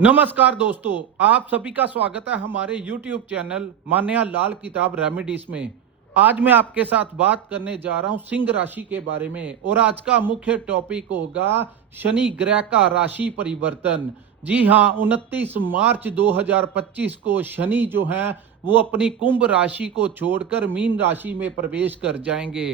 नमस्कार दोस्तों, आप सभी का स्वागत है हमारे YouTube चैनल मान्या लाल किताब रेमेडीज में। आज मैं आपके साथ बात करने जा रहा हूं सिंह राशि के बारे में और आज का मुख्य टॉपिक होगा शनि ग्रह का राशि परिवर्तन। जी हां, 29 मार्च 2025 को शनि जो है वो अपनी कुंभ राशि को छोड़कर मीन राशि में प्रवेश कर जाएंगे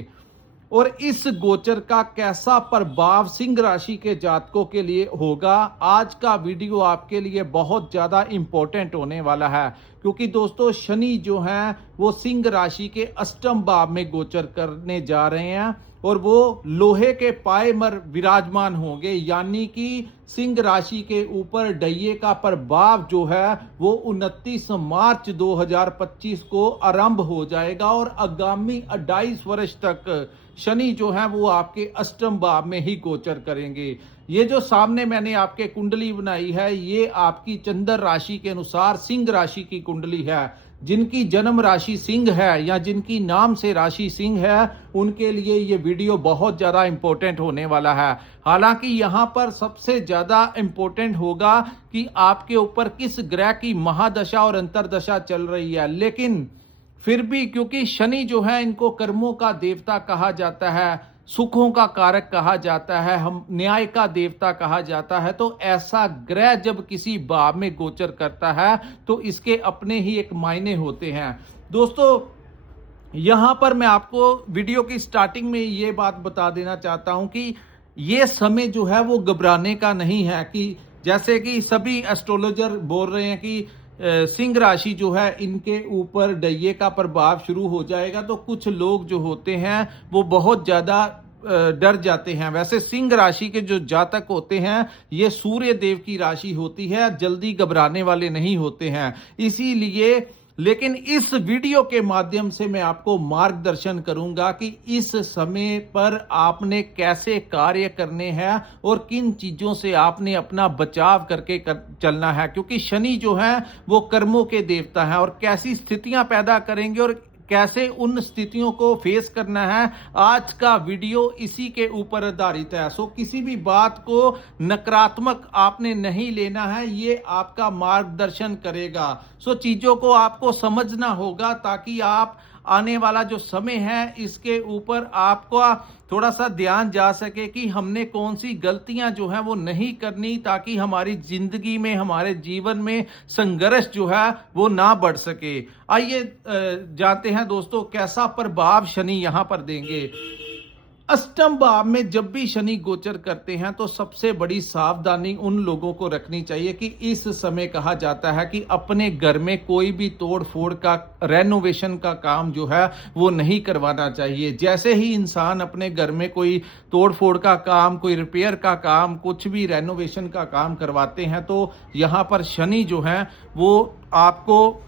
और इस गोचर का कैसा प्रभाव सिंह राशि के जातकों के लिए होगा। आज का वीडियो आपके लिए बहुत ज़्यादा इम्पोर्टेंट होने वाला है क्योंकि दोस्तों शनि जो है वो सिंह राशि के अष्टम भाव में गोचर करने जा रहे हैं और वो लोहे के पाए मर विराजमान होंगे, यानी कि सिंह राशि के ऊपर डैये का प्रभाव जो है वो 29 मार्च 2025 को आरंभ हो जाएगा और आगामी 28 वर्ष तक शनि जो है वो आपके अष्टम भाव में ही गोचर करेंगे। ये जो सामने मैंने आपके कुंडली बनाई है ये आपकी चंद्र राशि के अनुसार सिंह राशि की कुंडली है। जिनकी जन्म राशि सिंह है या जिनकी नाम से राशि सिंह है उनके लिए ये वीडियो बहुत ज़्यादा इम्पोर्टेंट होने वाला है। हालांकि यहाँ पर सबसे ज़्यादा इम्पोर्टेंट होगा कि आपके ऊपर किस ग्रह की महादशा और अंतरदशा चल रही है, लेकिन फिर भी क्योंकि शनि जो है इनको कर्मों का देवता कहा जाता है, सुखों का कारक कहा जाता है, हम न्याय का देवता कहा जाता है, तो ऐसा ग्रह जब किसी भाव में गोचर करता है तो इसके अपने ही एक मायने होते हैं। दोस्तों यहाँ पर मैं आपको वीडियो की स्टार्टिंग में ये बात बता देना चाहता हूँ कि ये समय जो है वो घबराने का नहीं है। कि जैसे कि सभी एस्ट्रोलॉजर बोल रहे हैं कि सिंह राशि जो है इनके ऊपर डैये का प्रभाव शुरू हो जाएगा, तो कुछ लोग जो होते हैं वो बहुत ज़्यादा डर जाते हैं। वैसे सिंह राशि के जो जातक होते हैं ये सूर्य देव की राशि होती है, जल्दी घबराने वाले नहीं होते हैं। इसीलिए लेकिन इस वीडियो के माध्यम से मैं आपको मार्गदर्शन करूंगा कि इस समय पर आपने कैसे कार्य करने हैं और किन चीजों से आपने अपना बचाव करके चलना है, क्योंकि शनि जो है वो कर्मों के देवता हैं और कैसी स्थितियां पैदा करेंगे और कैसे उन स्थितियों को फेस करना है। आज का वीडियो इसी के ऊपर आधारित है। सो किसी भी बात को नकारात्मक आपने नहीं लेना है, ये आपका मार्गदर्शन करेगा। सो चीजों को आपको समझना होगा ताकि आप आने वाला जो समय है इसके ऊपर आपका थोड़ा सा ध्यान जा सके कि हमने कौन सी गलतियां जो है वो नहीं करनी, ताकि हमारी जिंदगी में हमारे जीवन में संघर्ष जो है वो ना बढ़ सके। आइए जानते हैं दोस्तों कैसा प्रभाव शनि यहां पर देंगे। अष्टम भाव में जब भी शनि गोचर करते हैं तो सबसे बड़ी सावधानी उन लोगों को रखनी चाहिए कि इस समय कहा जाता है कि अपने घर में कोई भी तोड़ फोड़ का रेनोवेशन का काम जो है वो नहीं करवाना चाहिए। जैसे ही इंसान अपने घर में कोई तोड़ फोड़ का काम, कोई रिपेयर का काम, कुछ भी रेनोवेशन का काम करवाते हैं तो यहाँ पर शनि जो है वो आपको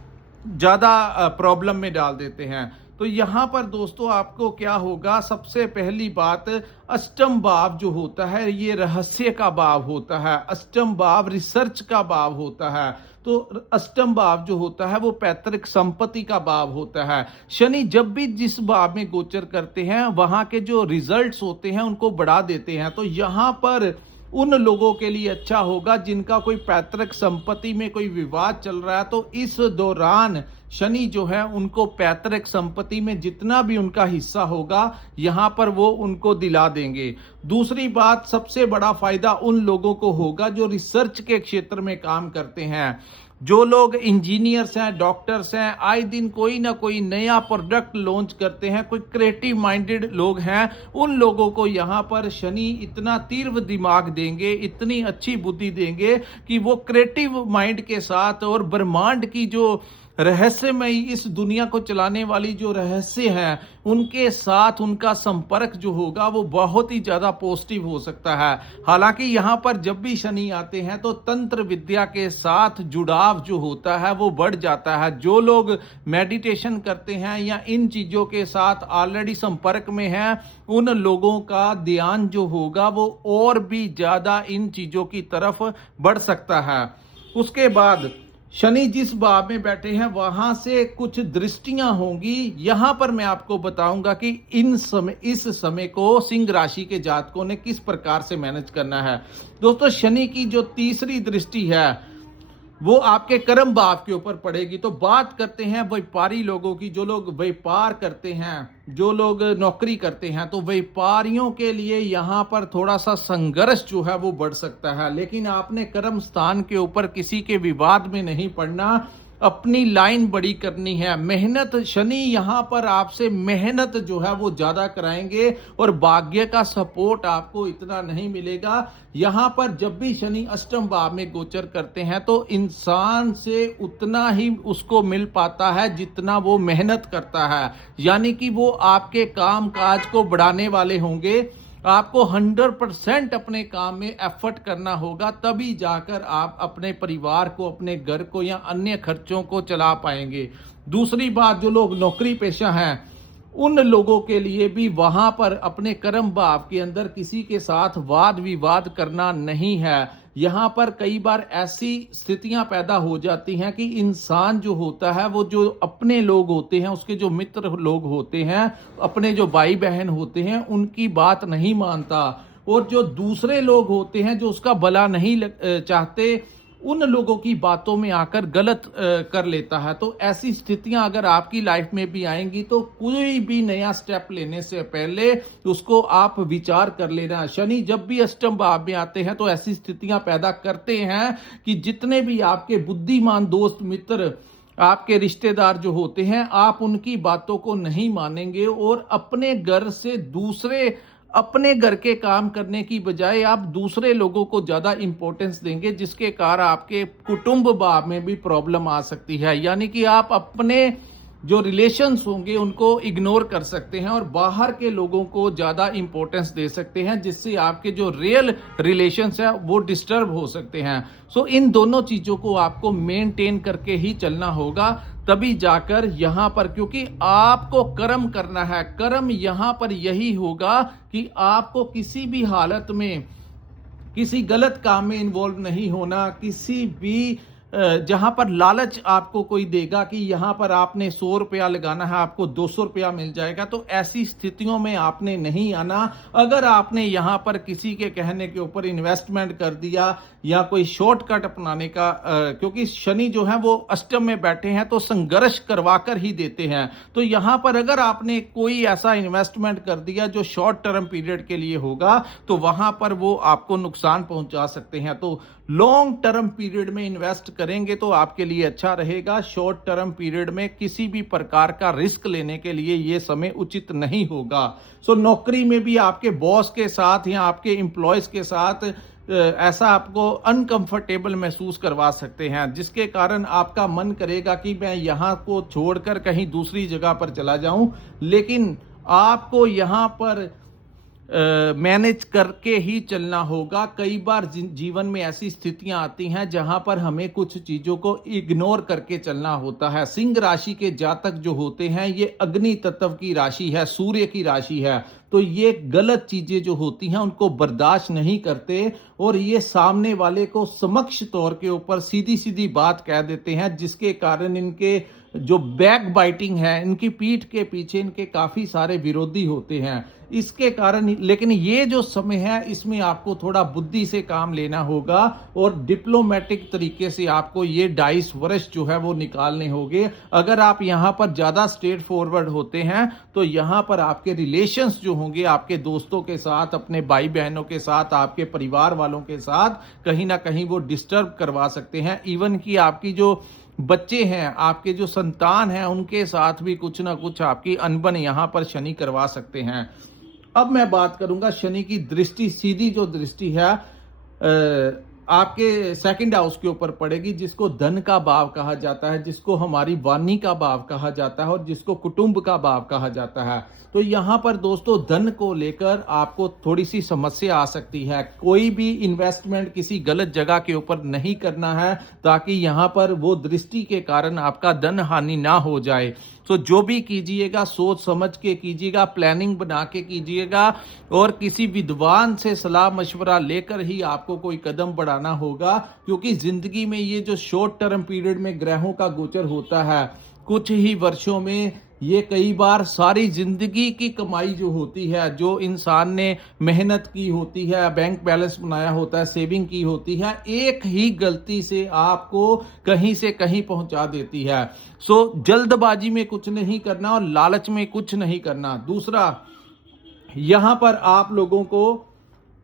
ज़्यादा प्रॉब्लम में डाल देते हैं। तो यहाँ पर दोस्तों आपको क्या होगा, सबसे पहली बात अष्टम भाव जो होता है ये रहस्य का भाव होता है, अष्टम भाव रिसर्च का भाव होता है। तो अष्टम भाव जो होता है वो पैतृक संपत्ति का भाव होता है। शनि जब भी जिस भाव में गोचर करते हैं वहां के जो रिजल्ट्स होते हैं उनको बढ़ा देते हैं। तो यहाँ पर उन लोगों के लिए अच्छा होगा जिनका कोई पैतृक संपत्ति में कोई विवाद चल रहा है, तो इस दौरान शनि जो है उनको पैतृक संपत्ति में जितना भी उनका हिस्सा होगा यहां पर वो उनको दिला देंगे। दूसरी बात, सबसे बड़ा फायदा उन लोगों को होगा जो रिसर्च के क्षेत्र में काम करते हैं। जो लोग इंजीनियर्स हैं, डॉक्टर्स हैं, आए दिन कोई ना कोई नया प्रोडक्ट लॉन्च करते हैं, कोई क्रिएटिव माइंडेड लोग हैं, उन लोगों को यहाँ पर शनि इतना तीव्र दिमाग देंगे, इतनी अच्छी बुद्धि देंगे कि वो क्रिएटिव माइंड के साथ और ब्रह्मांड की जो रहस्यमयी इस दुनिया को चलाने वाली जो रहस्य हैं उनके साथ उनका संपर्क जो होगा वो बहुत ही ज्यादा पॉजिटिव हो सकता है। हालांकि यहाँ पर जब भी शनि आते हैं तो तंत्र विद्या के साथ जुड़ाव जो होता है वो बढ़ जाता है। जो लोग मेडिटेशन करते हैं या इन चीजों के साथ ऑलरेडी संपर्क में हैं उन लोगों का ध्यान जो होगा वो और भी ज्यादा इन चीजों की तरफ बढ़ सकता है। उसके बाद शनि जिस भाव में बैठे हैं वहां से कुछ दृष्टियां होंगी। यहां पर मैं आपको बताऊंगा कि इस समय को सिंह राशि के जातकों ने किस प्रकार से मैनेज करना है। दोस्तों शनि की जो तीसरी दृष्टि है वो आपके कर्म भाव के ऊपर पड़ेगी। तो बात करते हैं व्यापारी लोगों की, जो लोग व्यापार करते हैं, जो लोग नौकरी करते हैं। तो व्यापारियों के लिए यहाँ पर थोड़ा सा संघर्ष जो है वो बढ़ सकता है, लेकिन आपने कर्म स्थान के ऊपर किसी के विवाद में नहीं पड़ना, अपनी लाइन बड़ी करनी है। मेहनत, शनि यहाँ पर आपसे मेहनत जो है वो ज्यादा कराएंगे और भाग्य का सपोर्ट आपको इतना नहीं मिलेगा। यहाँ पर जब भी शनि अष्टम भाव में गोचर करते हैं तो इंसान से उतना ही उसको मिल पाता है जितना वो मेहनत करता है, यानी कि वो आपके काम काज को बढ़ाने वाले होंगे। आपको 100% अपने काम में एफर्ट करना होगा, तभी जाकर आप अपने परिवार को, अपने घर को या अन्य खर्चों को चला पाएंगे। दूसरी बात, जो लोग नौकरी पेशा हैं उन लोगों के लिए भी वहां पर अपने कर्म भाव के अंदर किसी के साथ वाद विवाद करना नहीं है। यहाँ पर कई बार ऐसी स्थितियां पैदा हो जाती हैं कि इंसान जो होता है, वो जो अपने लोग होते हैं, उसके जो मित्र लोग होते हैं, अपने जो भाई बहन होते हैं, उनकी बात नहीं मानता, और जो दूसरे लोग होते हैं जो उसका भला नहीं चाहते, उन लोगों की बातों में आकर गलत कर लेता है। तो ऐसी स्थितियां अगर आपकी लाइफ में भी आएंगी तो कोई भी नया स्टेप लेने से पहले उसको आप विचार कर लेना। शनि जब भी अष्टम भाव में आते हैं तो ऐसी स्थितियां पैदा करते हैं कि जितने भी आपके बुद्धिमान दोस्त मित्र, आपके रिश्तेदार जो होते हैं, आप उनकी बातों को नहीं मानेंगे और अपने घर से दूसरे, अपने घर के काम करने की बजाय आप दूसरे लोगों को ज्यादा इंपॉर्टेंस देंगे, जिसके कारण आपके कुटुंब भाव में भी प्रॉब्लम आ सकती है। यानी कि आप अपने जो रिलेशंस होंगे उनको इग्नोर कर सकते हैं और बाहर के लोगों को ज्यादा इंपॉर्टेंस दे सकते हैं, जिससे आपके जो रियल रिलेशंस है वो डिस्टर्ब हो सकते हैं। सो इन दोनों चीजों को आपको मेंटेन करके ही चलना होगा, तभी जाकर यहां पर, क्योंकि आपको कर्म करना है। कर्म यहां पर यही होगा कि आपको किसी भी हालत में किसी गलत काम में इन्वॉल्व नहीं होना, किसी भी जहां पर लालच आपको कोई देगा कि यहां पर आपने 100 रुपया लगाना है, आपको 200 रुपया मिल जाएगा, तो ऐसी स्थितियों में आपने नहीं आना। अगर आपने यहां पर किसी के कहने के ऊपर इन्वेस्टमेंट कर दिया या कोई शॉर्टकट अपनाने का, क्योंकि शनि जो है वो अष्टम में बैठे हैं तो संघर्ष करवा कर ही देते हैं। तो यहां पर अगर आपने कोई ऐसा इन्वेस्टमेंट कर दिया जो शॉर्ट टर्म पीरियड के लिए होगा, तो वहां पर वो आपको नुकसान पहुंचा सकते हैं। तो लॉन्ग टर्म पीरियड में इन्वेस्ट करेंगे तो आपके लिए अच्छा रहेगा। शॉर्ट टर्म पीरियड में किसी भी प्रकार का रिस्क लेने के लिए यह समय उचित नहीं होगा। सो नौकरी में भी आपके बॉस के साथ या आपके एम्प्लॉयज के साथ ऐसा आपको अनकंफर्टेबल महसूस करवा सकते हैं, जिसके कारण आपका मन करेगा कि मैं यहाँ को छोड़कर कहीं दूसरी जगह पर चला जाऊं। लेकिन आपको यहाँ पर मैनेज करके ही चलना होगा। कई बार जीवन में ऐसी स्थितियां आती हैं जहां पर हमें कुछ चीजों को इग्नोर करके चलना होता है। सिंह राशि के जातक जो होते हैं, ये अग्नि तत्व की राशि है, सूर्य की राशि है, तो ये गलत चीजें जो होती हैं उनको बर्दाश्त नहीं करते और ये सामने वाले को समक्ष तौर के ऊपर सीधी सीधी बात कह देते हैं, जिसके कारण इनके जो बैक बाइटिंग है, इनकी पीठ के पीछे इनके काफी सारे विरोधी होते हैं। इसके कारण, लेकिन ये जो समय है इसमें आपको थोड़ा बुद्धि से काम लेना होगा और डिप्लोमेटिक तरीके से आपको ये 22 वर्ष जो है वो निकालने होंगे। अगर आप यहाँ पर ज्यादा स्ट्रेट फॉरवर्ड होते हैं तो यहाँ पर आपके रिलेशंस जो होंगे आपके दोस्तों के साथ, अपने भाई बहनों के साथ, आपके परिवार वालों के साथ, कहीं ना कहीं वो डिस्टर्ब करवा सकते हैं। इवन कि आपकी जो बच्चे हैं, आपके जो संतान हैं, उनके साथ भी कुछ ना कुछ आपकी अनबन यहां पर शनि करवा सकते हैं। अब मैं बात करूंगा शनि की दृष्टि, सीधी जो दृष्टि है आपके सेकंड हाउस के ऊपर पड़ेगी, जिसको धन का भाव कहा जाता है, जिसको हमारी वाणी का भाव कहा जाता है और जिसको कुटुंब का भाव कहा जाता है। तो यहाँ पर दोस्तों धन को लेकर आपको थोड़ी सी समस्या आ सकती है। कोई भी इन्वेस्टमेंट किसी गलत जगह के ऊपर नहीं करना है, ताकि यहाँ पर वो दृष्टि के कारण आपका धन हानि ना हो जाए। तो जो भी कीजिएगा सोच समझ के कीजिएगा, प्लानिंग बना के कीजिएगा और किसी विद्वान से सलाह मशवरा लेकर ही आपको कोई कदम बढ़ाना होगा, क्योंकि जिंदगी में ये जो शॉर्ट टर्म पीरियड में ग्रहों का गोचर होता है, कुछ ही वर्षों में ये कई बार सारी जिंदगी की कमाई जो होती है, जो इंसान ने मेहनत की होती है, बैंक बैलेंस बनाया होता है, सेविंग की होती है, एक ही गलती से आपको कहीं से कहीं पहुंचा देती है। सो जल्दबाजी में कुछ नहीं करना और लालच में कुछ नहीं करना। दूसरा, यहां पर आप लोगों को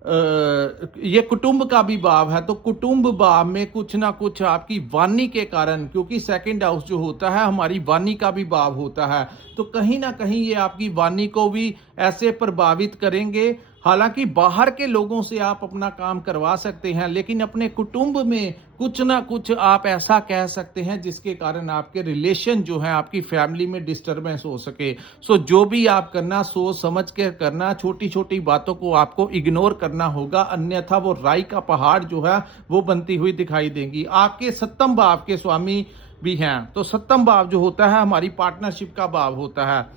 ये कुटुंब का भी भाव है, तो कुटुंब भाव में कुछ ना कुछ आपकी वाणी के कारण, क्योंकि सेकंड हाउस जो होता है हमारी वाणी का भी भाव होता है, तो कहीं ना कहीं ये आपकी वाणी को भी ऐसे प्रभावित करेंगे। हालांकि बाहर के लोगों से आप अपना काम करवा सकते हैं, लेकिन अपने कुटुंब में कुछ ना कुछ आप ऐसा कह सकते हैं जिसके कारण आपके रिलेशन जो है, आपकी फैमिली में डिस्टरबेंस हो सके। सो जो भी आप करना, सोच समझ के करना, छोटी छोटी बातों को आपको इग्नोर करना होगा, अन्यथा वो राई का पहाड़ जो है वो बनती हुई दिखाई देंगी। आपके सप्तम भाव के स्वामी भी हैं, तो सप्तम भाव जो होता है हमारी पार्टनरशिप का भाव होता है,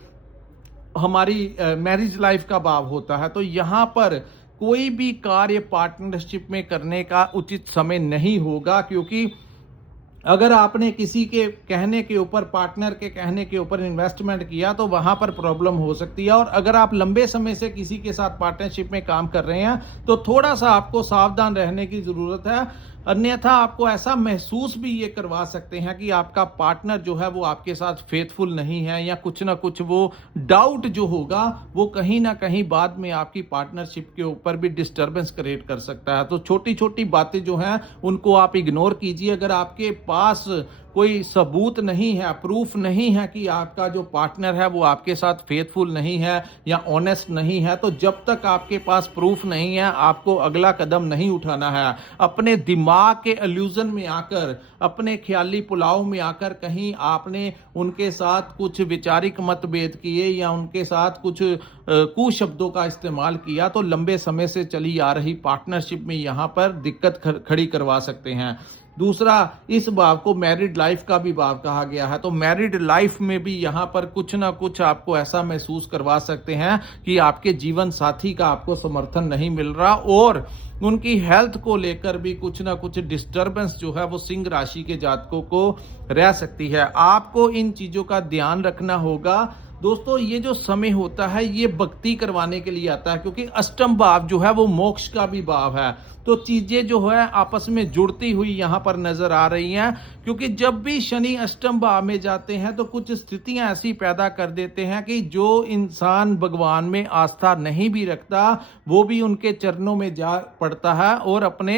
हमारी मैरिज लाइफ का भाव होता है। तो यहाँ पर कोई भी कार्य पार्टनरशिप में करने का उचित समय नहीं होगा, क्योंकि अगर आपने किसी के कहने के ऊपर, पार्टनर के कहने के ऊपर इन्वेस्टमेंट किया तो वहां पर प्रॉब्लम हो सकती है। और अगर आप लंबे समय से किसी के साथ पार्टनरशिप में काम कर रहे हैं तो थोड़ा सा आपको सावधान रहने की जरूरत है, अन्यथा आपको ऐसा महसूस भी ये करवा सकते हैं कि आपका पार्टनर जो है वो आपके साथ फेथफुल नहीं है, या कुछ ना कुछ वो डाउट जो होगा वो कहीं ना कहीं बाद में आपकी पार्टनरशिप के ऊपर भी डिस्टरबेंस क्रिएट कर सकता है। तो छोटी छोटी बातें जो हैं उनको आप इग्नोर कीजिए। अगर आपके पास कोई सबूत नहीं है, प्रूफ नहीं है कि आपका जो पार्टनर है वो आपके साथ फेथफुल नहीं है या ऑनेस्ट नहीं है, तो जब तक आपके पास प्रूफ नहीं है आपको अगला कदम नहीं उठाना है। अपने दिमाग के इल्यूजन में आकर, अपने ख्याली पुलाव में आकर कहीं आपने उनके साथ कुछ विचारिक मतभेद किए या उनके साथ कुछ कुशब्दों का इस्तेमाल किया तो लंबे समय से चली आ रही पार्टनरशिप में यहां पर दिक्कत खड़ी करवा सकते हैं। दूसरा, इस भाव को मैरिड लाइफ का भी भाव कहा गया है, तो मैरिड लाइफ में भी यहाँ पर कुछ ना कुछ आपको ऐसा महसूस करवा सकते हैं कि आपके जीवन साथी का आपको समर्थन नहीं मिल रहा, और उनकी हेल्थ को लेकर भी कुछ ना कुछ डिस्टरबेंस जो है वो सिंह राशि के जातकों को रह सकती है। आपको इन चीजों का ध्यान रखना होगा। दोस्तों, ये जो समय होता है ये भक्ति करवाने के लिए आता है, क्योंकि अष्टम भाव जो है वो मोक्ष का भी भाव है, तो चीजें जो है आपस में जुड़ती हुई यहां पर नजर आ रही हैं। क्योंकि जब भी शनि अष्टम भाव में जाते हैं तो कुछ स्थितियां ऐसी पैदा कर देते हैं कि जो इंसान भगवान में आस्था नहीं भी रखता वो भी उनके चरणों में जा पड़ता है और अपने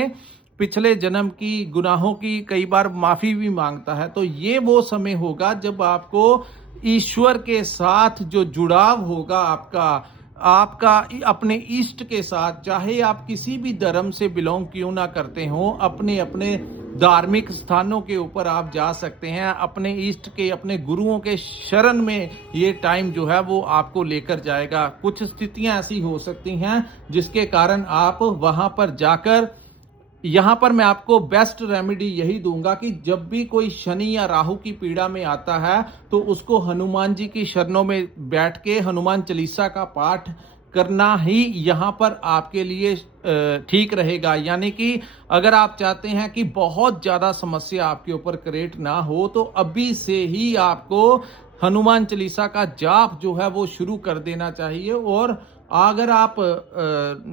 पिछले जन्म की गुनाहों की कई बार माफी भी मांगता है। तो ये वो समय होगा जब आपको ईश्वर के साथ जो जुड़ाव होगा आपका अपने इष्ट के साथ, चाहे आप किसी भी धर्म से बिलोंग क्यों ना करते हो, अपने अपने धार्मिक स्थानों के ऊपर आप जा सकते हैं, अपने इष्ट के, अपने गुरुओं के शरण में ये टाइम जो है वो आपको लेकर जाएगा। कुछ स्थितियां ऐसी हो सकती हैं जिसके कारण आप वहां पर जाकर, यहां पर मैं आपको बेस्ट रेमेडी यही दूंगा कि जब भी कोई शनि या राहु की पीड़ा में आता है तो उसको हनुमान जी की शरणों में बैठ के हनुमान चालीसा का पाठ करना ही यहां पर आपके लिए ठीक रहेगा। यानी कि अगर आप चाहते हैं कि बहुत ज्यादा समस्या आपके ऊपर क्रिएट ना हो तो अभी से ही आपको हनुमान चालीसा का जाप जो है वो शुरू कर देना चाहिए। और अगर आप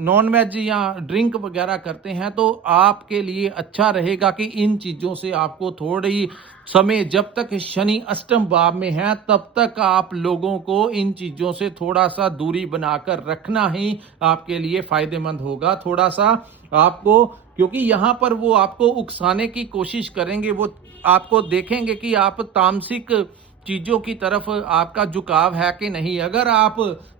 नॉन वेज या ड्रिंक वगैरह करते हैं तो आपके लिए अच्छा रहेगा कि इन चीज़ों से आपको थोड़ी समय, जब तक शनि अष्टम भाव में है तब तक आप लोगों को इन चीज़ों से थोड़ा सा दूरी बनाकर रखना ही आपके लिए फायदेमंद होगा। थोड़ा सा आपको, क्योंकि यहाँ पर वो आपको उकसाने की कोशिश करेंगे, वो आपको देखेंगे कि आप तामसिक चीज़ों की तरफ आपका झुकाव है कि नहीं। अगर आप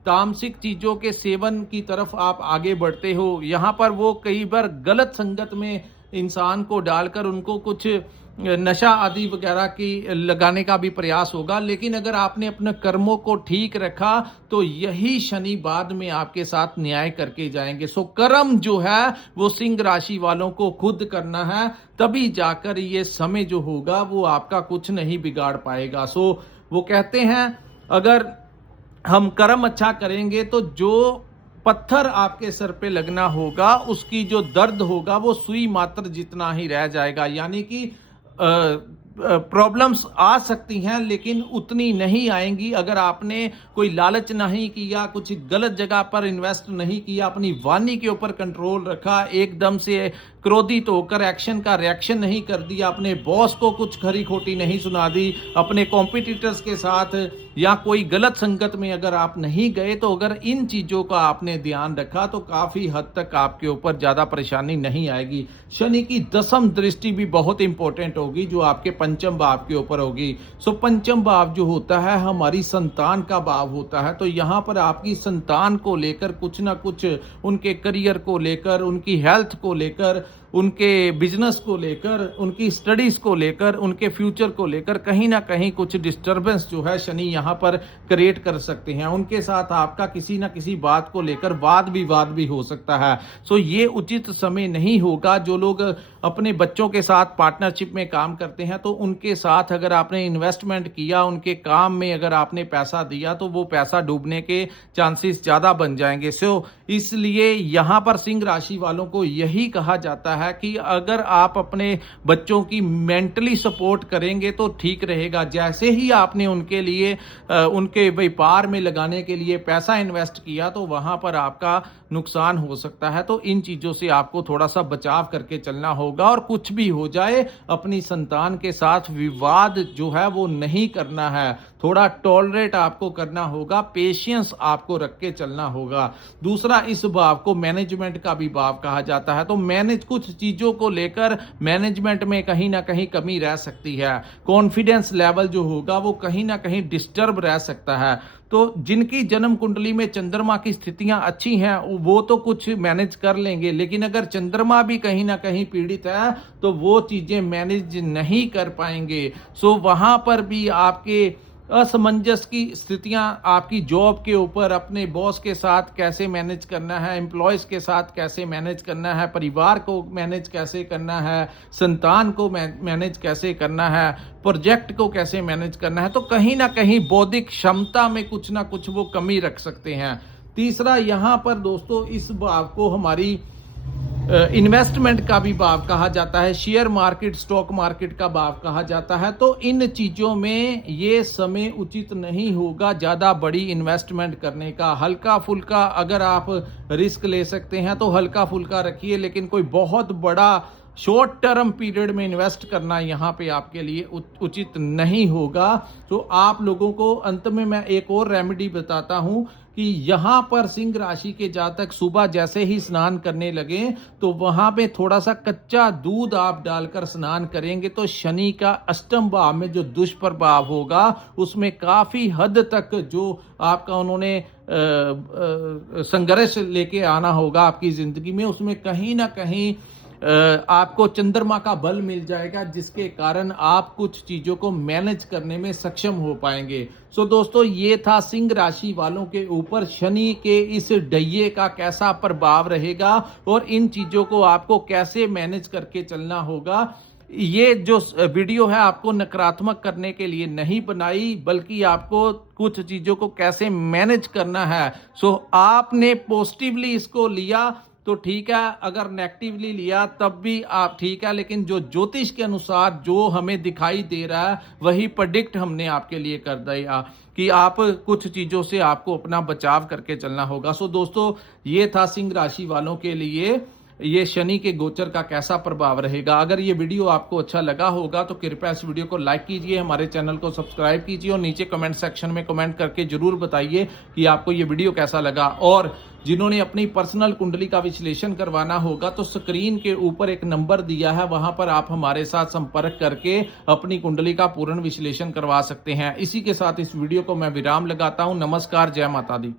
तामसिक चीज़ों के सेवन की तरफ आप आगे बढ़ते हो, यहाँ पर वो कई बार गलत संगत में इंसान को डालकर उनको कुछ नशा आदि वगैरह की लगाने का भी प्रयास होगा। लेकिन अगर आपने अपने कर्मों को ठीक रखा तो यही शनि बाद में आपके साथ न्याय करके जाएंगे। सो कर्म जो है वो सिंह राशि वालों को खुद करना है, तभी जाकर ये समय जो होगा वो आपका कुछ नहीं बिगाड़ पाएगा। सो वो कहते हैं अगर हम कर्म अच्छा करेंगे तो जो पत्थर आपके सर पे लगना होगा उसकी जो दर्द होगा वो सुई मात्र जितना ही रह जाएगा। यानी कि प्रॉब्लम्स आ सकती हैं, लेकिन उतनी नहीं आएंगी अगर आपने कोई लालच नहीं किया, कुछ गलत जगह पर इन्वेस्ट नहीं किया, अपनी वाणी के ऊपर कंट्रोल रखा, एकदम से क्रोधित होकर एक्शन का रिएक्शन नहीं कर दिया, अपने बॉस को कुछ खरी खोटी नहीं सुना दी, अपने कॉम्पिटिटर्स के साथ या कोई गलत संगत में अगर आप नहीं गए, तो अगर इन चीज़ों का आपने ध्यान रखा तो काफ़ी हद तक आपके ऊपर ज़्यादा परेशानी नहीं आएगी। शनि की दसम दृष्टि भी बहुत इंपॉर्टेंट होगी जो आपके पंचम भाव के ऊपर होगी। सो पंचम भाव जो होता है हमारी संतान का भाव होता है, तो यहाँ पर आपकी संतान को लेकर कुछ ना कुछ, उनके करियर को लेकर, उनकी हेल्थ को लेकर, उनके बिजनेस को लेकर, उनकी स्टडीज को लेकर, उनके फ्यूचर को लेकर कहीं ना कहीं कुछ डिस्टरबेंस जो है शनि यहाँ पर क्रिएट कर सकते हैं। उनके साथ आपका किसी ना किसी बात को लेकर वाद विवाद भी हो सकता है। सो ये उचित समय नहीं होगा। जो लोग अपने बच्चों के साथ पार्टनरशिप में काम करते हैं, तो उनके साथ अगर आपने इन्वेस्टमेंट किया, उनके काम में अगर आपने पैसा दिया, तो वो पैसा डूबने के चांसेस ज़्यादा बन जाएंगे। सो इसलिए यहाँ पर सिंह राशि वालों को यही कहा जाता है कि अगर आप अपने बच्चों की मेंटली सपोर्ट करेंगे तो ठीक रहेगा। जैसे ही आपने उनके लिए उनके व्यापार में लगाने के लिए पैसा इन्वेस्ट किया, तो वहां पर आपका नुकसान हो सकता है। तो इन चीजों से आपको थोड़ा सा बचाव करके चलना होगा, और कुछ भी हो जाए अपनी संतान के साथ विवाद जो है वो नहीं करना है। थोड़ा टॉलरेट आपको करना होगा, पेशेंस आपको रख के चलना होगा। दूसरा, इस भाव को मैनेजमेंट का भी भाव कहा जाता है। तो कुछ चीजों को लेकर मैनेजमेंट में कहीं ना कहीं कमी रह सकती है। कॉन्फिडेंस लेवल जो होगा वो कहीं ना कहीं डिस्टर्ब रह सकता है। तो जिनकी जन्म कुंडली में चंद्रमा की स्थितियां अच्छी हैं वो तो कुछ मैनेज कर लेंगे, लेकिन अगर चंद्रमा भी कहीं ना कहीं पीड़ित है तो वो चीजें मैनेज नहीं कर पाएंगे। सो वहां पर भी आपके असमंजस की स्थितियां, आपकी जॉब के ऊपर, अपने बॉस के साथ कैसे मैनेज करना है, एम्प्लॉयज के साथ कैसे मैनेज करना है, परिवार को मैनेज कैसे करना है, संतान को मैनेज कैसे करना है, प्रोजेक्ट को कैसे मैनेज करना है, तो कहीं ना कहीं बौद्धिक क्षमता में कुछ ना कुछ वो कमी रख सकते हैं। तीसरा, यहां पर दोस्तों इस भाव को हमारी इन्वेस्टमेंट का भी भाव कहा जाता है, शेयर मार्केट, स्टॉक मार्केट का भाव कहा जाता है। तो इन चीजों में ये समय उचित नहीं होगा ज्यादा बड़ी इन्वेस्टमेंट करने का। हल्का फुल्का अगर आप रिस्क ले सकते हैं तो हल्का फुल्का रखिए, लेकिन कोई बहुत बड़ा शॉर्ट टर्म पीरियड में इन्वेस्ट करना यहाँ पे आपके लिए उचित नहीं होगा। तो आप लोगों को अंत में मैं एक और रेमेडी बताता हूँ कि यहाँ पर सिंह राशि के जातक सुबह जैसे ही स्नान करने लगे तो वहां पे थोड़ा सा कच्चा दूध आप डालकर स्नान करेंगे तो शनि का अष्टम भाव में जो दुष्प्रभाव होगा उसमें काफी हद तक जो आपका उन्होंने संघर्ष लेके आना होगा आपकी जिंदगी में, उसमें कहीं ना कहीं आपको चंद्रमा का बल मिल जाएगा, जिसके कारण आप कुछ चीजों को मैनेज करने में सक्षम हो पाएंगे। सो दोस्तों, ये था सिंह राशि वालों के ऊपर शनि के इस डैये का कैसा प्रभाव रहेगा और इन चीजों को आपको कैसे मैनेज करके चलना होगा। ये जो वीडियो है आपको नकारात्मक करने के लिए नहीं बनाई, बल्कि आपको कुछ चीजों को कैसे मैनेज करना है। सो आपने पॉजिटिवली इसको लिया तो ठीक है, अगर नेगेटिवली लिया तब भी आप ठीक है, लेकिन जो ज्योतिष के अनुसार जो हमें दिखाई दे रहा है वही प्रेडिक्ट हमने आपके लिए कर दिया कि आप कुछ चीजों से आपको अपना बचाव करके चलना होगा। सो दोस्तों, ये था सिंह राशि वालों के लिए ये शनि के गोचर का कैसा प्रभाव रहेगा। अगर ये वीडियो आपको अच्छा लगा होगा तो कृपया इस वीडियो को लाइक कीजिए, हमारे चैनल को सब्सक्राइब कीजिए और नीचे कमेंट सेक्शन में कमेंट करके जरूर बताइए कि आपको ये वीडियो कैसा लगा। और जिन्होंने अपनी पर्सनल कुंडली का विश्लेषण करवाना होगा तो स्क्रीन के ऊपर एक नंबर दिया है, वहां पर आप हमारे साथ संपर्क करके अपनी कुंडली का पूर्ण विश्लेषण करवा सकते हैं। इसी के साथ इस वीडियो को मैं विराम लगाता हूं। नमस्कार, जय माता दी।